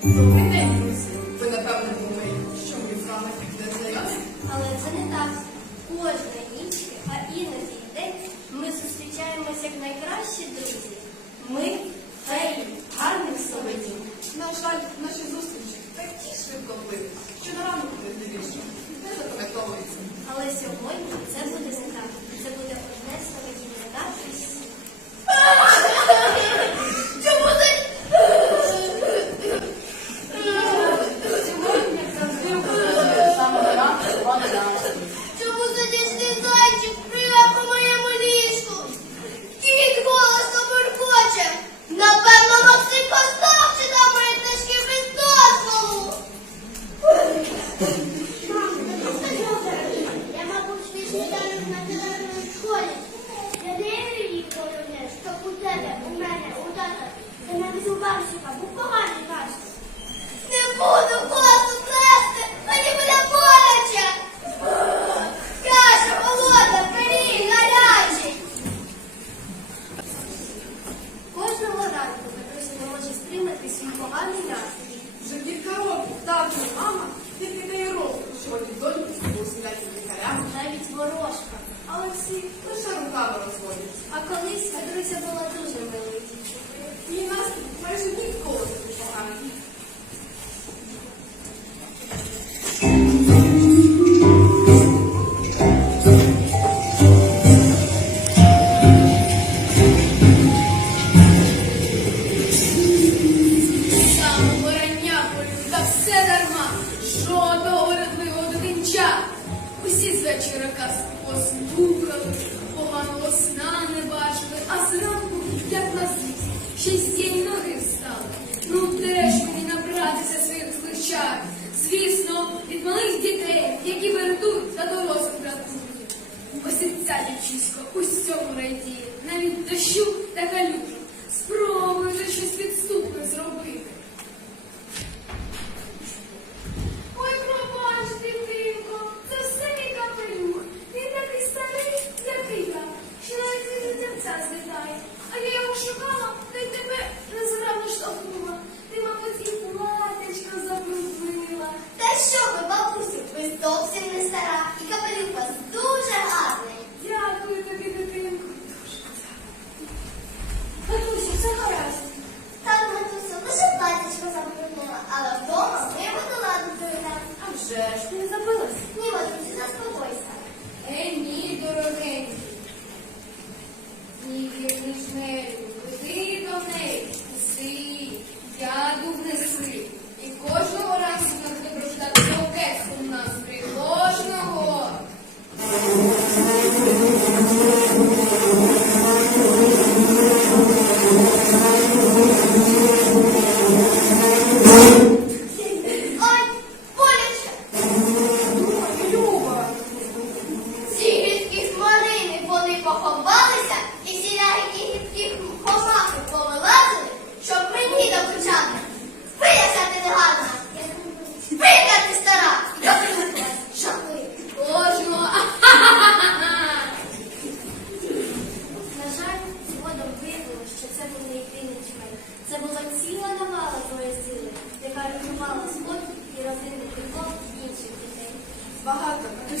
Surpreendente. ворожка. Але всі лише руками розводять. А колись Катерися була дуже велика. Її наступ майже ніколи не поганий. Саме порання полю, та все дарма. Жодного виробливого дитинча. Усі з вечора казки послухали, поганого сна не бачили, а зранку, як на світі, ще й з ноги встали. Ну, теж мені набратися своїх зличар, звісно, від малих дітей, які вертуть та дорослих братують. Ось і ця дівчисько у цьому раді, навіть дощу та калю.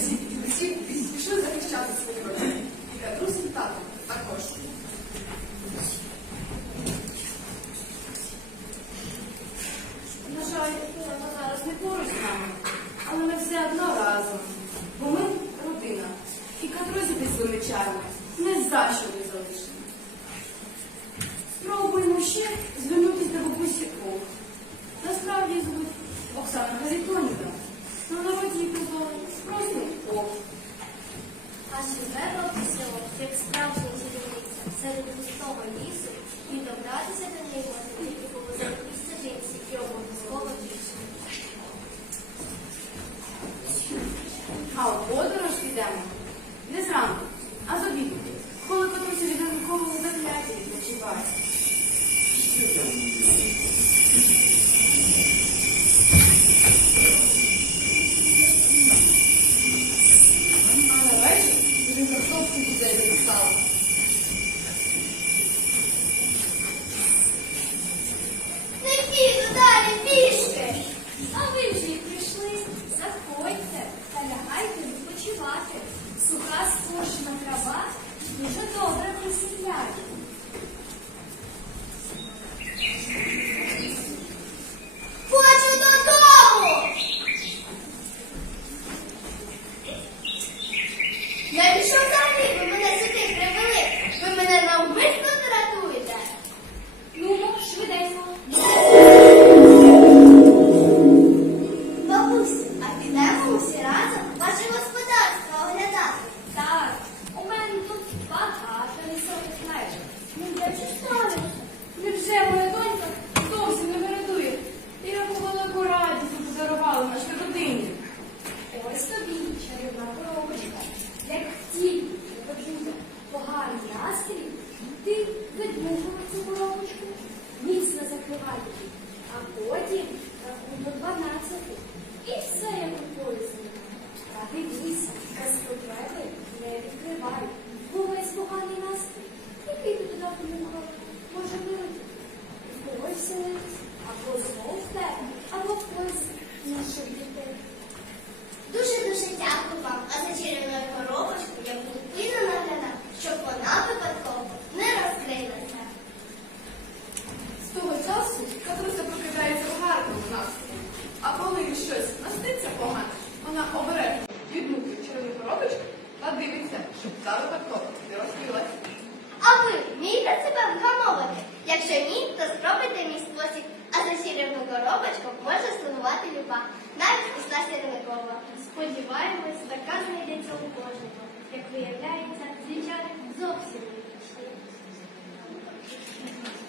друзі, всі пішли захищати свої родини. І Катрусі тато також. На жаль, вона зараз не поруч з нами, але ми все одно разом. Бо ми родина. І Катрусі десь звимичаємо. Не за що necesitamos. судьба, навіть у Стася Яникова. Сподіваємось, така знайдеться у кожного, як виявляється, звичайно зовсім не